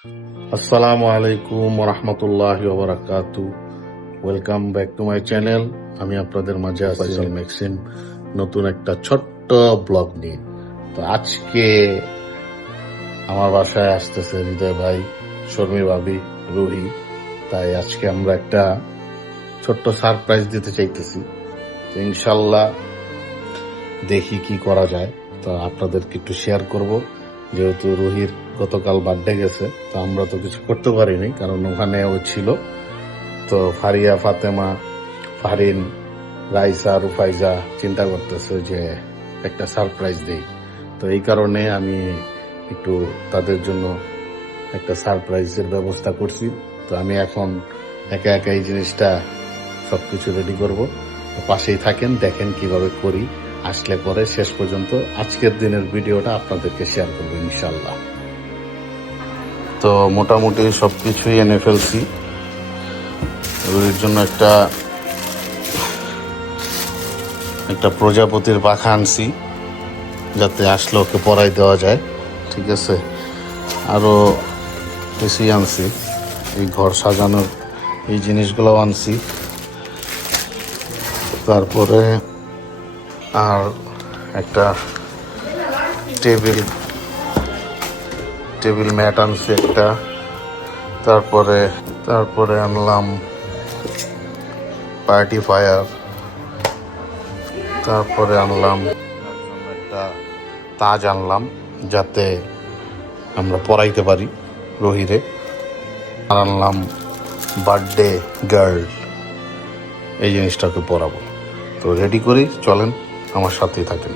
আসসালামু আলাইকুম রহমতুল্লাহি ওয়া বারাকাতু। Welcome back to my channel. আমি আপনাদের মাঝে ফয়সাল ম্যাক্সিম নতুন একটা ছোট্ট ব্লগ নিয়ে। তো আজকে আমার বাসায় আসতেছে হৃদয় ভাই, শর্মী ভাবি, রুহি। তাই আজকে আমরা একটা ছোট্ট সারপ্রাইজ দিতে চাইতেছি। তো ইনশাল্লাহ দেখি কি করা যায়। তো আপনাদেরকে একটু শেয়ার করব, যেহেতু রুহির গতকাল বার্থডে গেছে। তো আমরা তো কিছু করতে পারিনি, কারণ ওখানে ও ছিল। তো ফারিয়া, ফাতেমা, ফারিন, রাইসা, রুফাইজা চিন্তা করতেছে যে একটা সারপ্রাইজ দেই। তো এই কারণে আমি একটু তাদের জন্য একটা সারপ্রাইজের ব্যবস্থা করছি। তো আমি এখন একা একা এই জিনিসটা সবকিছু রেডি করব। তো পাশেই থাকেন, দেখেন কিভাবে করি। আসলে পরে শেষ পর্যন্ত আজকের দিনের ভিডিওটা আপনাদেরকে শেয়ার করবো ইনশাল্লাহ। তো মোটামুটি সবকিছুই এনে ফেলছি। এর জন্য একটা প্রজাপতির পাখা আনছি, যাতে আসলে ওকে পরাই দেওয়া যায়। ঠিক আছে, আরো বেশি আনছি, এই ঘর সাজানোর এই জিনিসগুলো আনছি। তারপরে আর একটা টেবিল ম্যাট আনছি একটা। তারপরে আনলাম পার্টি ফায়ার। তারপরে আনলাম একটা তাজ আনলাম, যাতে আমরা পরাইতে পারি রহিরে। আর আনলাম বার্থডে গার্ল, এই জিনিসটাকে পরাবো। তো রেডি করি, চলেন আমার সাথেই থাকেন।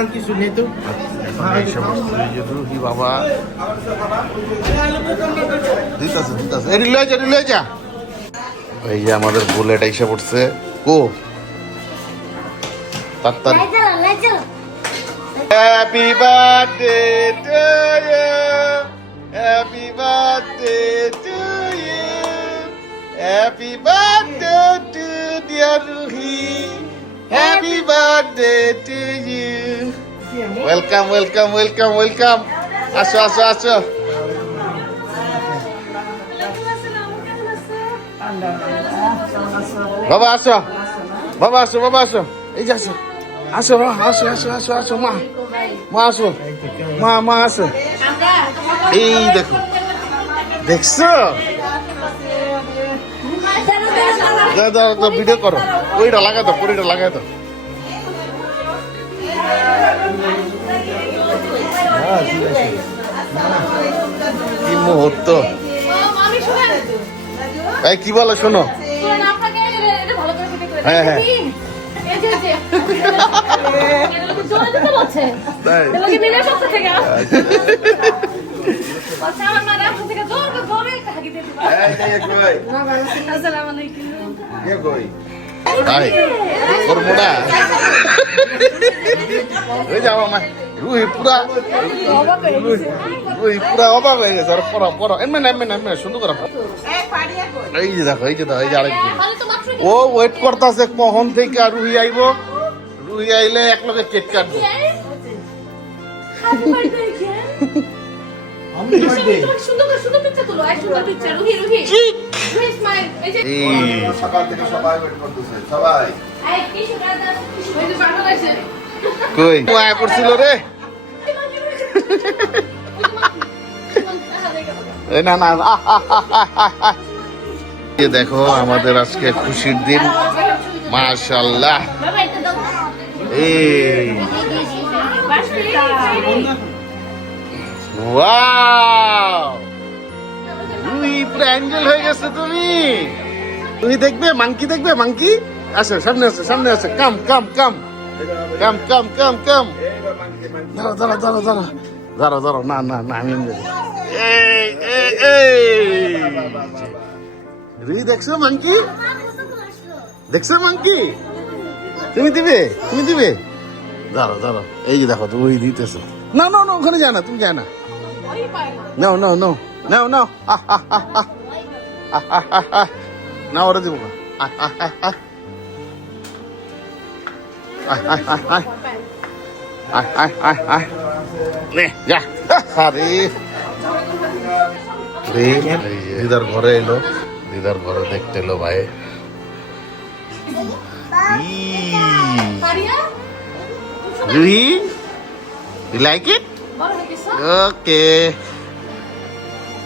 আর কিছু নেই তো। রুহি বাবা এই যে আমাদের বুলেট এসে পড়ছে। কো তাড়াতাড়ি। Happy birthday to you, happy birthday to you, happy birthday to dear Ruhi, happy birthday to you. Welcome welcome welcome welcome. আসো আসো আসো বাবা, আসো বাবা, আসো বাবা, আসো। এই যে আসো, আসো আসো আসো আসো আসো মা, মা আসো, মা আসো। এই দেখো, দেখছো? ভিডিও করো, ওইটা লাগাই দাও, পরিটা লাগাই দাও। কি মুহূর্ত! এই কি বলো, শোনো। হ্যাঁ হ্যাঁ তাই তাই করবো না ওই যাও আমার রুহি পুরা অবাক হয়ে গেছে আর পড়া পড়া এমনি এমনি সুন্দর করে এই যে দেখো এই যে আরেকদিন ও ওয়েট করতেছে কখন থেকে আর রুহি আইব রুহি আইলে এক লগে কেক কাটবো সকাল থেকে সবাই ওয়েট করতেছে সবাই কই আয় পড়ছিল রে না না দেখো আমাদের আজকে খুশির দিন মাশাআল্লাহ এই ওয়াও তুমি পুরো অ্যাঞ্জেল হয়ে গেছে তুমি দেখবে মাংকি আসো সামনে আসো কাম দাঁড়াও না আমি রুহি দেখছো মাংকি তুমি দিবে দাঁড়াও এই যে দেখো তুমি দিতেছো না ওখানে যায় না তুমি যায় না না ওরা দিব না দিদার ঘরে এলো দিদার ঘরে দেখতে এলো ভাই রুহি ইউ লাইক ইট ওকে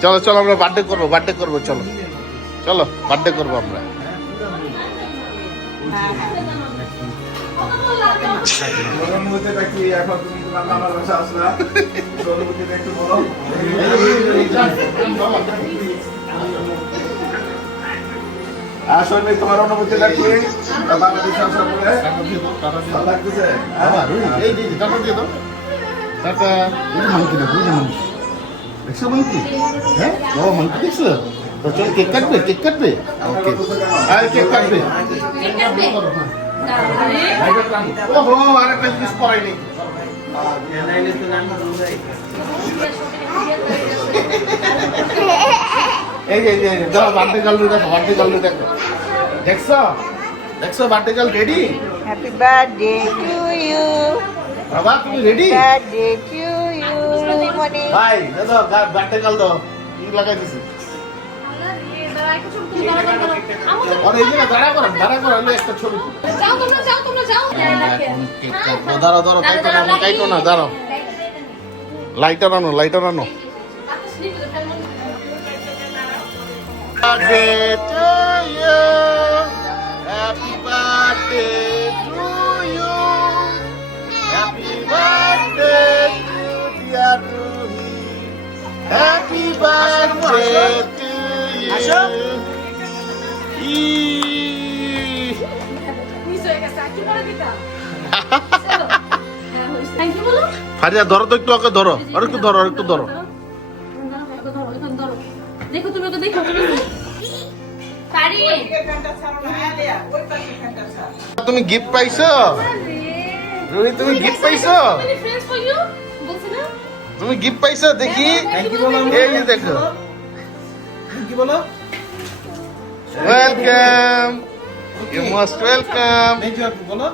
চলো আমরা বার্থডে করবো চলো বার্থডে করবো আমরা আসলে তোমার অনুভূতি লাগবে দেখছো মাংকি হ্যাঁ বাবা মাংকি দেখছো তো চল কেক কাটবে ওকে কেক কাটবে ওহো আরেকটা জিনিস পড়াইনি এই দাও বার্থডে গার্ল দেখো দেখছো birthday girl ready happy birthday to you বাবা তুমি রেডি বার্থডে টু ইউ মনি ভাই দাদা বার্থডে গার্ল দাও কি লাগাই দিছি আর এই যে দাঁড়া করো একটা ছবি দাঁড়াও কাইটো না দাঁড়াও লাইটার আনো birthday to you. Happy birthday to you. Happy birthday to dear Ruhi. Happy birthday to you. Faria ধরো তো একটু ওকে ধরো আর একটু ধরো দেখো তুমি ওকে দেখো পারি তুমি গিফট পাইছো রুহি তুমি গিফট পাইছো তুমি গিফট পাইছো দেখি এই যে দেখো কি বলো ওয়েলকাম ইউ মোস্ট ওয়েলকাম বলো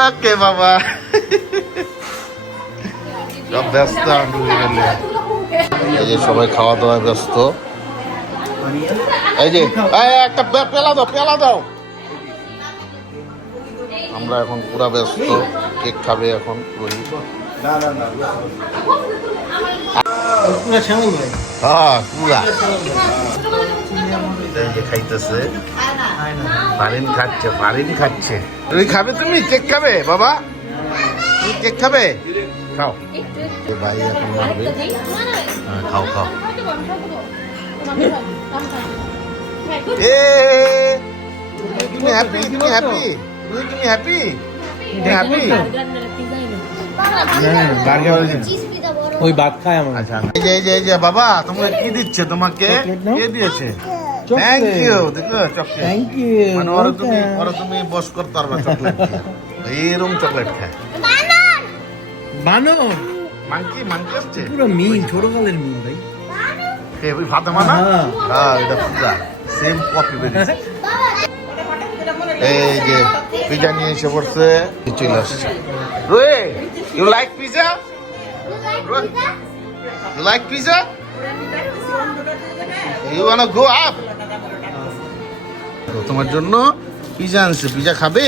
ওকে বাবা সব ব্যস্ত এই যে সবাই খাওয়া দাওয়ায় ব্যস্ত এই যে একটা পেলা দাও আমরা এখন পুরা ব্যস্ত কেক খাবে এখন রুহি হ্যাঁ পুরা এই যে খাইতেছে ফারিন খাচ্ছে রুহি খাবে তুমি কেক খাবে বাবা তুমি কেক খাবে খাও ভাই এখন মারবে খাও তুমি হ্যাপি? তুমি হ্যাপি? তুমি হ্যাপি? হ্যাপি? ওই ভাত খায় আমার। আচ্ছা এই যে বাবা তোমাকে কি দিচ্ছে? তোমাকে কে দিয়েছে? Thank you. দেখো চকলেট। Thank you. মানে ওরা তুমি বস করতে পারবা চকলেট এইরকম চকলেট খায়। বানর মাংকি আসছে পুরো মিন, ছোট কালের মিন ভাই। ওই ফাতেমা না? হ্যাঁ। হ্যাঁ এটা পিজা সেম কপি বেরিয়েছে। এই যে পিজা নিয়ে এসে পড়ছে, চলে আসছে। রোয়ে you like pizza? You like pizza? You wanna go up? তোমার জন্য পিজা আনছে, পিজা খাবে?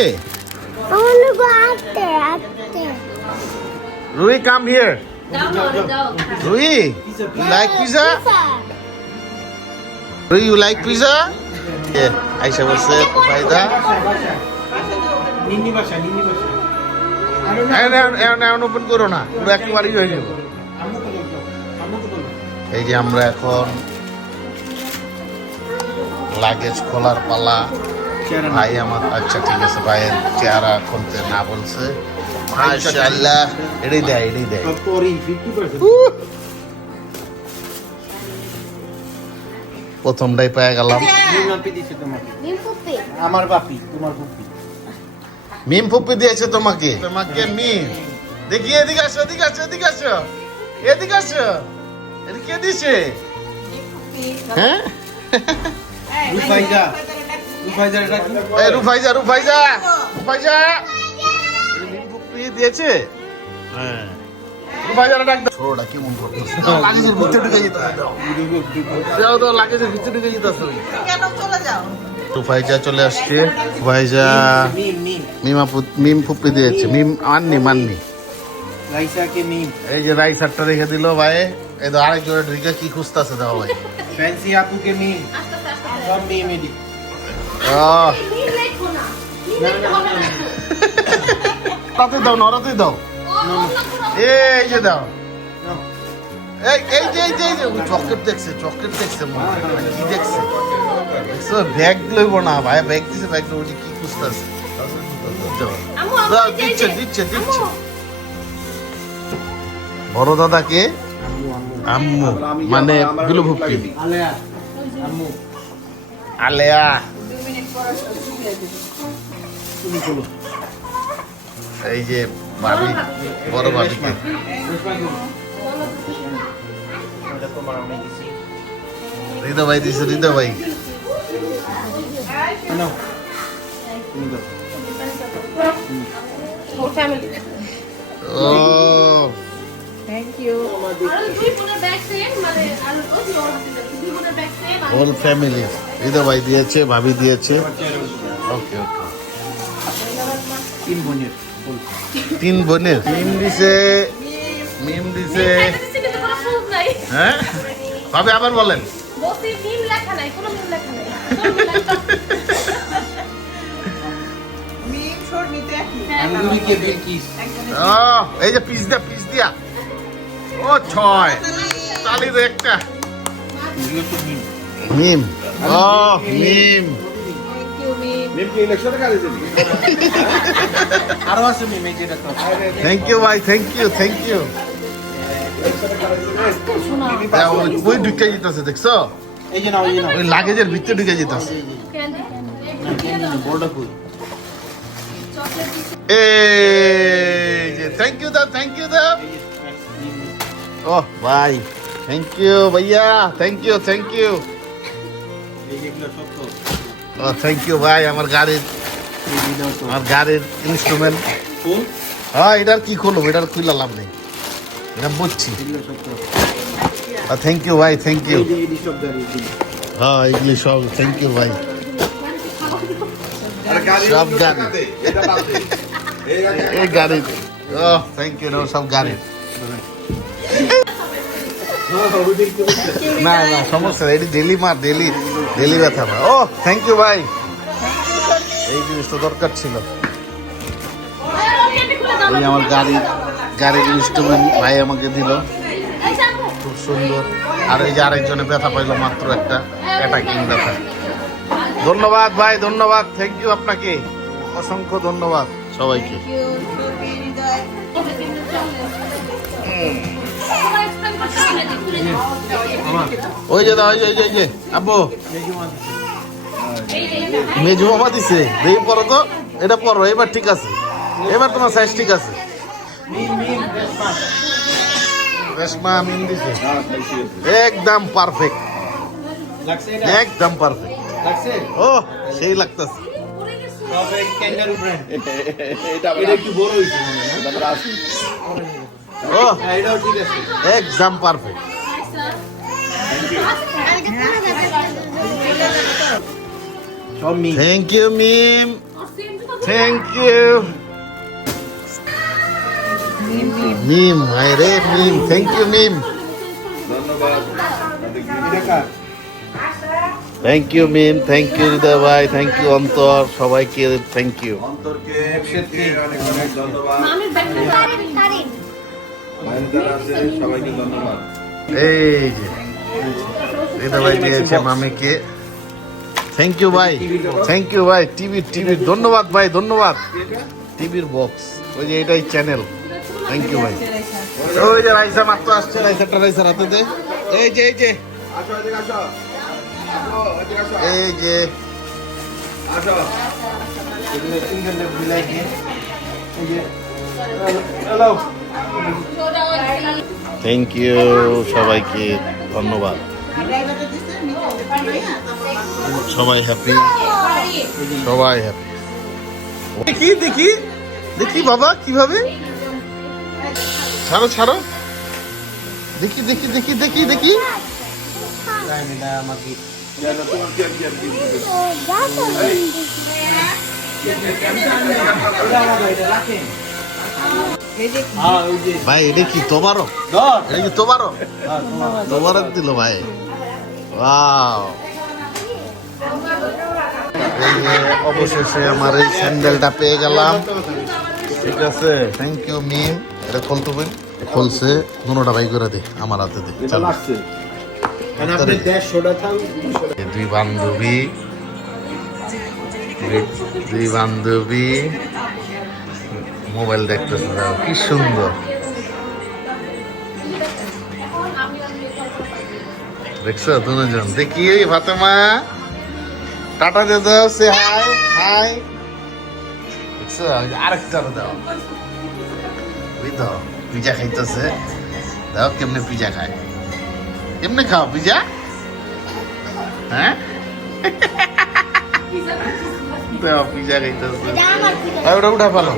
Rui come here. Rui you like pizza? Rui you like pizza? আইসা বলছে ফায়দা এখন ওপেন করো না, পুরো একেবারেই হয়ে যাবে। এই যে আমরা এখন লাগেজ খোলার পালা। ভাই আমার আচ্ছা ঠিক আছে, ভাইয়ের চেহারা খুলতে না বলছে। মাশাআল্লাহ এটাই দেয় প্রথমটাই পেয়ে গেলাম। আমার বাপি, তোমার বাপি। মিম ফুপি দিয়েছে তোমাকে মিম। দেখি এদিকে আসো, এদিকে আসো, এদিকে আসো, এদিকে আসো। এটা কে দিছে? হ্যাঁ রুফাইজা এটা কি? এই রুফাইজা মিম ফুপি দিয়েছে। হ্যাঁ রুফাইজারা ডাক দাও। ছোড়া কেমন করতেছে? লাগেজের ভিতরে ঢুকে যেতেছে। দাও দাও লাগেজের ভিতরে ঢুকে যেতেছে। কেন চলে যাও? রুফাইজা চলে আসছে। রুফাইজা মিম মিম ফুপি দিয়েছে। মিম মাননি। রাইসাকে মিম। এই যে রাইস আটটা রেখে দিল ভাই। এই তো আরেক জোড়া ঢুকে কি খুঁজতেছে দাও ভাই। ফ্যান্সি আপুকে মিম। সব মিম এডি। তাতে দাও না, ওরাতেই দাও। এই যে দাও। এই যে চকলেট দেখছে মনে হয়। কি দেখছে? দেখছো ব্যাগ লইব না ভাই, ব্যাগ দিছে, ব্যাগ লইব কি খুঁজতেছে? দিচ্ছে বড় দাদাকে আম্মু মানে বিলু ভুক্তি আলেয়া। এই যে ভাবি, বড় ভাবিকে হৃদয় ভাই দিছে। হৃদয় ভাই ও thank you. Whole family. Hriday ভাই দিয়েছে, ভাবি দিয়েছে। ওকে তিন বোনের মিম দিছে। হ্যাঁ ভাবি আবার বলেন। মিম শর্মিতে আঙ্গুরিকে বিলকিস। এই যে পিস দিয়া ও 6 চালিয়ে একটা মিম। মিম থ্যাংক ইউ মিম। আরো আছে মিম এই যেটা তো। থ্যাংক ইউ ভাই, থ্যাংক ইউ। ওই ঢুকে যেতেছে দেখছো? এই যে নাও, ওই লাগেজের ভিতরে ঢুকে যেতেছে। বড়টা কই? এই যে থ্যাংক ইউ দা। ও ভাই থ্যাংক ইউ ভাইয়া, থ্যাংক ইউ। এই যেগুলো সত্য। ও থ্যাংক ইউ ভাই। আমার গাড়ির ইনস্ট্রুমেন্ট। ফুল হ্যাঁ এটার কি খুলবো? এটার খুলে লাভ নেই, এটা বুঝছি। এগুলো সত্য। থ্যাংক ইউ ভাই, থ্যাংক ইউ। এই যে এডি সব গাড়ি এগুলো। হ্যাঁ এগুলি সব থ্যাংক ইউ ভাই। সব গাড়ি এই গাড়ি। ও থ্যাংক ইউ সব গাড়ি। না সমস্যা নেই, এটি ডেলি ব্যথা পায়। ও থ্যাংক ইউ ভাই, এই জিনিসটা দরকার ছিল। এই আমার গাড়ির ইনস্ট্রুমেন্ট ভাই আমাকে দিল, খুব সুন্দর। আর এই যে আরেকজনে ব্যথা পাইলো মাত্র একটা অ্যাটাকিং ব্যথা। ধন্যবাদ ভাই, ধন্যবাদ, থ্যাংক ইউ আপনাকে, অসংখ্য ধন্যবাদ সবাইকে। Thank you, সুরভি, হৃদয়। সবাই explain করতে হবে না, তুলে নিন। ওই যে দাও, ওই যে, ওই যে, ওই যে আব্বু মেজু মামা দিছে, দেখি পরো তো, এটা পরো, এবার ঠিক আছে, এবার তোমার সাইজ ঠিক আছে। রেশমা মিম দিছে, একদম পারফেক্ট, লাগছে এটা? একদম পারফেক্ট। লাগছে? ও সেই লাগতেছে। তবে ক্যাঙ্গারু ব্র্যান্ড। এটা একটু বড় হইছে মনে হয়, না? ও হ্যাঁ, এটাও ঠিক আছে। একদম পারফেক্ট। সব মিল। থ্যাংক ইউ মিম, আর same তো থ্যাংক ইউ মিম, হায় রে মিম, থ্যাংক ইউ মিম, এটা কার? Thank you Mim, thank you Hriday ভাই, থ্যাংক ইউ অন্তর, সবাইকে থ্যাংক ইউ। অন্তরকে মিমকে অনেক অনেক ধন্যবাদ। মামির ব্যাগটা ভাই যারা আছে সবাইকে ধন্যবাদ। এই যে হৃদয় ভাই দিয়েছে মামিকে, থ্যাংক ইউ ভাই, থ্যাংক ইউ ভাই। টিভি ধন্যবাদ ভাই, ধন্যবাদ। টিভির বক্স, ওই যে এটাই চ্যানেল, থ্যাংক ইউ ভাই। ওই যে রাইসা মাত্র আসছে, রাইসাটা রাইসার হাতে দে, এই যে, এই যে, আসো এদিকে আসো। আসো এদিকে আসো। এই যে, আসো। এগুলো সিঙ্গেল মিলাই দিয়ে। এই যে হ্যালো। থ্যাংক ইউ সবাইকে, ধন্যবাদ। ড্রাইভারটা দিছে, নিচে সবাই হ্যাপি, সবাই হ্যাপি। দেখি দেখি দেখি বাবা কিভাবে, ছাড়ো ছাড়ো, দেখি দেখি দেখি দেখি দেখি, টাইম এটা আমাকে কেন তোমার কি আর কি আর কি? এটা আমাকে এটা রাখেন। এই যে হ্যাঁ, ওই যে ভাই এটা কি তোমারও, ধর। এটা কি তোমারও, হ্যাঁ, তোমার। তোমারও দিল ভাই, ওয়াও। এই যে অবশেষে আমার এই স্যান্ডেলটা পেয়ে গেলাম, ঠিক আছে, থ্যাংক ইউ মিম। এটা খুলতে খুলছে, দুটোটা ভাই করে দে, আমার হাতে দে, এটা চলো। লাগছে। কারণ আপনি 150টা থাক, 200টা। এই দুই বান্ধবী, দুই বান্ধবী মোবাইল দেখতেছে, দেখো কি সুন্দর, দেখছো দুজন। দেখি ওই ফাতেমা, টাটা দিয়ে দাও, সে হাই হাই, দেখছো আরেকটা দাও, ওই তো পিজা খাইতেছে, দাও কেমনে পিজা খায়, কেমনে খাও পিজা, হ্যাঁ দাও পিজা খাইতেছে, ওটা উঠা ফেলো।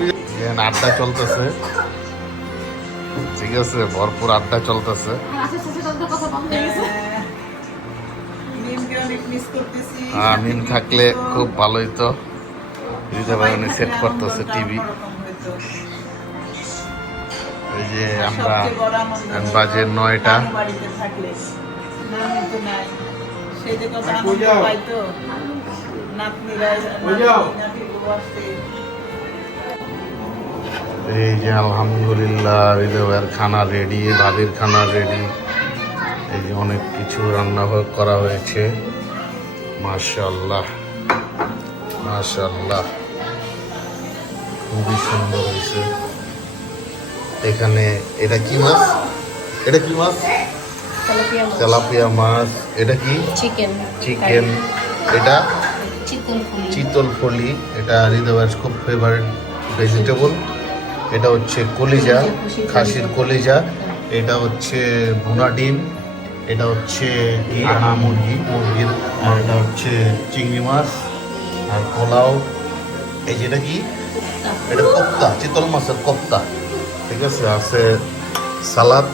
আড্ডা চলতেছে, ঠিক আছে, ভরপুর আড্ডা চলতেছে। মিমকে অনেক মিস করতেছি। মিম থাকলে খুব ভালোই তো, হৃদয় ভাই উনি সেট করতেছে টিভি। এই যে আমরা সবচেয়ে বড় আনন্দ এখন বাজে 9টা, নানু বাড়িতে থাকলে। নানু তো নাই। সেই যে কত আনন্দ বুঝাও। পাইতো। নাতনিরা, বুঝাও। নাতিগুলো আসছে। এই যে আলহামদুলিল্লাহ হৃদয় ভাইয়ের খানা রেডি, ভাবির খানা রেডি, এই যে অনেক কিছু রান্না করা হয়েছে, মাশাআল্লাহ মাশাআল্লাহ, খুবই সুন্দর হয়েছে। এখানে এটা কি মাছ, এটা কি মাছ, তেলাপিয়া মাছ, এটা কি চিকেন চিকেন, এটা চিকেন চিতল ফলি, এটা হৃদয়ের খুব ফেভারিট ভেজিটেবল। এটা হচ্ছে কলিজা, খাসির কলিজা, এটা হচ্ছে ভুনা ডিম, এটা হচ্ছে কি আনা মুরগির, আর এটা হচ্ছে চিংড়ি মাছ আর পোলাও। এই যেটা কি, এটা কোপ্তা, চিতল মাছের কোপ্তা, ঠিক আছে, আছে সালাদ।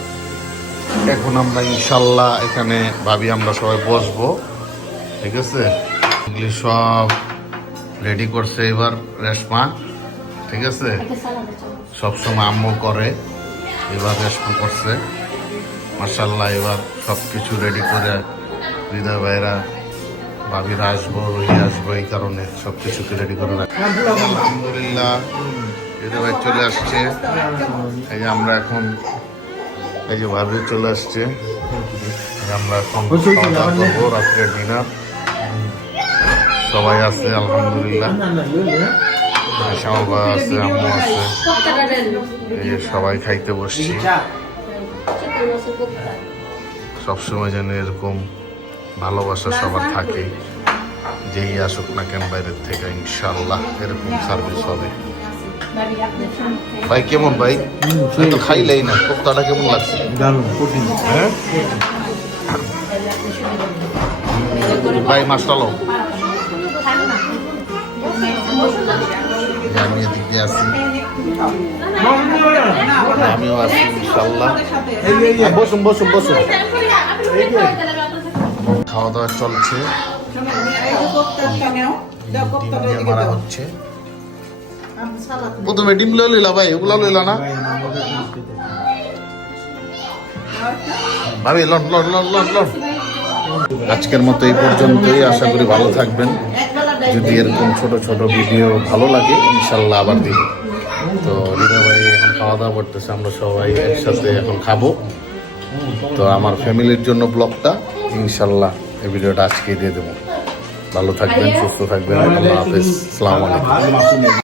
এখন আমরা ইনশাল্লাহ এখানে ভাবি আমরা সবাই বসবো, ঠিক আছে, এগুলি সব রেডি করছে এবার রেশমা, ঠিক আছে, সবসময় আম্মু করে, এবার রেশমা করছে, মাশাল্লাহ। এবার সব কিছু রেডি করে হৃদয় ভাইরা ভাবিরা আসবো, রুহি আসবো, এই কারণে সব কিছুকে রেডি করে রাখি। আলহামদুলিল্লাহ হৃদয় ভাই চলে আসছে, এই যে আমরা এখন, এই যে ভাবি চলে আসছে, এই যে আমরা এখন খাওয়া দাওয়া করবো, রাত্রের ডিনার। সবাই আছে আলহামদুলিল্লাহ। শ্যামল ভাই আছে, আম্মু আছে, এই যে সবাই খাইতে বসছি। সবসময় যেন এরকম ভালোবাসা সবার থাকে, যেই আসুক না কেন বাইরের থেকে, ইনশাল্লাহ এরকম সার্ভিস হবে। ভাই কেমন ভাই? তো খাইলেই না, কোপ্তাটা কেমন লাগছে? হ্যাঁ ভাই, মাছটা লো। আমি এদিকে আছি, আমিও আছি ইনশাল্লাহ। বসুন বসুন বসুন। খাওয়া দাওয়া চলছে, ডিম দিয়ে মারা হচ্ছে। প্রথমে ডিম লইলা ভাই, ওগুলা লইলা না ভাবি। Loan loan loan loan loan. আজকের মতো এই পর্যন্তই, আশা করি ভালো থাকবেন। যদি এরকম ছোট ছোট ভিডিও ভালো লাগে ইনশাল্লাহ আবার দিব। তো রিনা ভাই এখন খাওয়া দাওয়া করতেছে, আমরা সবাই একসাথে এখন খাবো। তো আমার ফ্যামিলির জন্য ব্লগটা ইনশাল্লাহ এই ভিডিওটা আজকে দিয়ে দেবো। ভালো থাকবেন, সুস্থ থাকবেন, আল্লাহ হাফেজ, আসসালামু আলাইকুম।